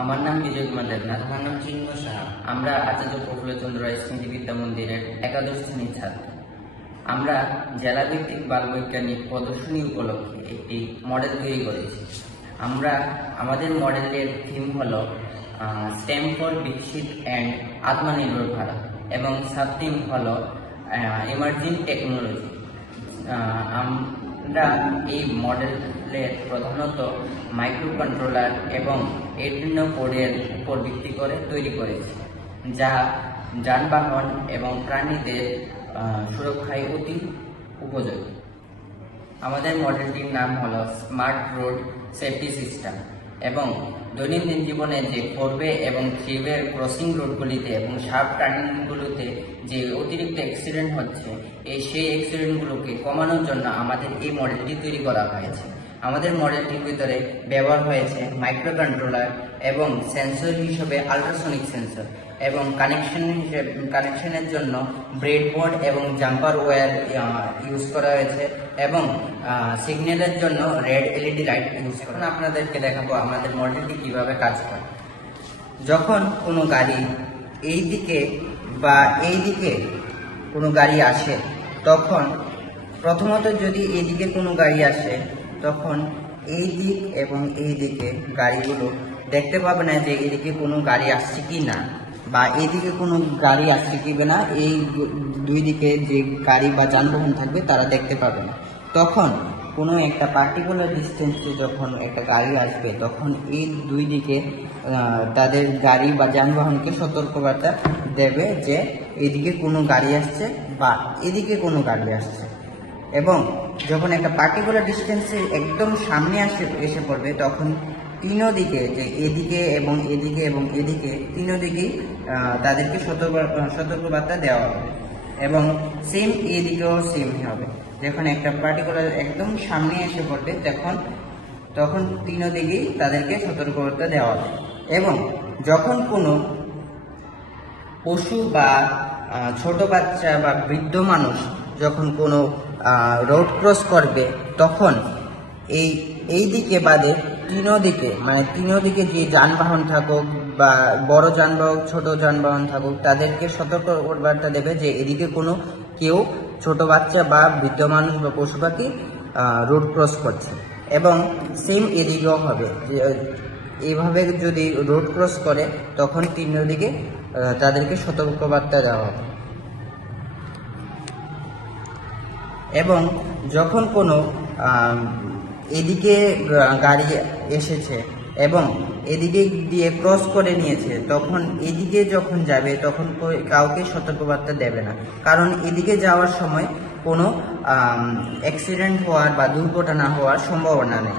আমার নাম বিজয় কুমার দেবনাথ। আমার নাম চিন্ময় সাহা। আমরা আচার্য প্রফুল্লচন্দ্র রায় স্মৃতি বিদ্যা মন্দিরের একাদশ শ্রেণীর ছাত্র। আমরা জেলাভিত্তিক বাল বৈজ্ঞানিক প্রদর্শনী উপলক্ষে একটি মডেল তৈরি করেছি। আমাদের মডেলের থিম হলো স্টেম ফর বিকশিত অ্যান্ড আত্মনির্ভর ভারত এবং সাব থিম হলো এমার্জিং টেকনোলজি। আমরা এই মডেলের প্রধানত মাইক্রো কন্ট্রোলার এবং আরডুইনো বোর্ডের উপর ভিত্তি করে তৈরি করেছি, যা যানবাহন এবং প্রাণীদের সুরক্ষায় অতি উপযোগী। আমাদের মডেলটির নাম হলো স্মার্ট রোড সেফটি সিস্টেম এবং দৈনন্দিন জীবনে যে 4-ওয়ে এবং 3-ওয়ে ক্রসিং রোডগুলিতে এবং শার্প টার্নিংগুলোতে যে অতিরিক্ত অ্যাক্সিডেন্ট হচ্ছে, সেই অ্যাক্সিডেন্টগুলোকে কমানোর জন্য আমাদের এই মডেলটি তৈরি করা হয়েছে। আমাদের মডেলটির ভিতরে ব্যবহার হয়েছে মাইক্রো কন্ট্রোলার এবং সেন্সর হিসেবে আল্ট্রাসনিক সেন্সর এবং কানেকশনের জন্য ব্রেডবোর্ড এবং জাম্পার ওয়্যার ইউজ করা হয়েছে এবং সিগন্যালের জন্য রেড এলইডি লাইট ইউজ করা। আপনাদেরকে দেখাবো আমাদের মডেলটি কিভাবে কাজ করে। যখন কোনো গাড়ি এই দিকে বা এই দিকে কোনো গাড়ি আসে, তখন প্রথমত যদি এইদিকে কোনো গাড়ি আসে, তখন এই দিক এবং এই দিকে গাড়িগুলো দেখতে পাবে না যে এদিকে কোনো গাড়ি আসছে কি না, বা এইদিকে কোনো গাড়ি আসছে কি না। এই দুই দিকে যে গাড়ি বা যানবাহন থাকবে তারা দেখতে পাবে না। তখন কোনো একটা পার্টিকুলার ডিস্টেন্সে যখন একটা গাড়ি আসবে, তখন এই দুই দিকে তাদের গাড়ি বা যানবাহনকে সতর্কবার্তা দেবে যে এদিকে কোনো গাড়ি আসছে বা এদিকে কোনো গাড়ি আসছে। এবং যখন একটা পার্টিকুলার ডিস্টেন্সে একদম সামনে এসে পড়বে, তখন তিনও দিকে, যে এদিকে এবং এদিকে এবং এদিকে তিনও দিকেই তাদেরকে সতর্কবার্তা দেওয়া হবে। এবং সেম এদিকেও সেম হবে। যখন একটা পার্টিকুলার একদম সামনে এসে পড়বে, তখন তিনও দিকেই তাদেরকে সতর্কবার্তা দেওয়া হবে। এবং যখন কোনো পশু বা ছোট বাচ্চা বা বৃদ্ধ মানুষ যখন কোনো রোড ক্রস করবে, তখন এই দিকে বাদে তিনও দিকে যে যানবাহন থাকুক বা বড় যানবাহন ছোট যানবাহন থাকুক, তাদেরকে সতর্কবার্তা দেবে যে এদিকে কোনো কেউ ছোট বাচ্চা বা বৃদ্ধ মানুষ বা পশু পাখি রোড ক্রস করছে। এবং সেম এদিকেও হবে, যে এইভাবে যদি রোড ক্রস করে, তখন তিনও দিকে তাদেরকে সতর্কবার্তা দেওয়া হবে। এবং যখন কোনো এদিকে গাড়ি এসেছে এবং এদিকে দিয়ে ক্রস করে নিয়েছে, তখন এদিকে যখন যাবে তখন কাউকে সতর্কবার্তা দেবে না, কারণ এদিকে যাওয়ার সময় কোনো অ্যাক্সিডেন্ট হওয়ার বা দুর্ঘটনা হওয়ার সম্ভাবনা নেই।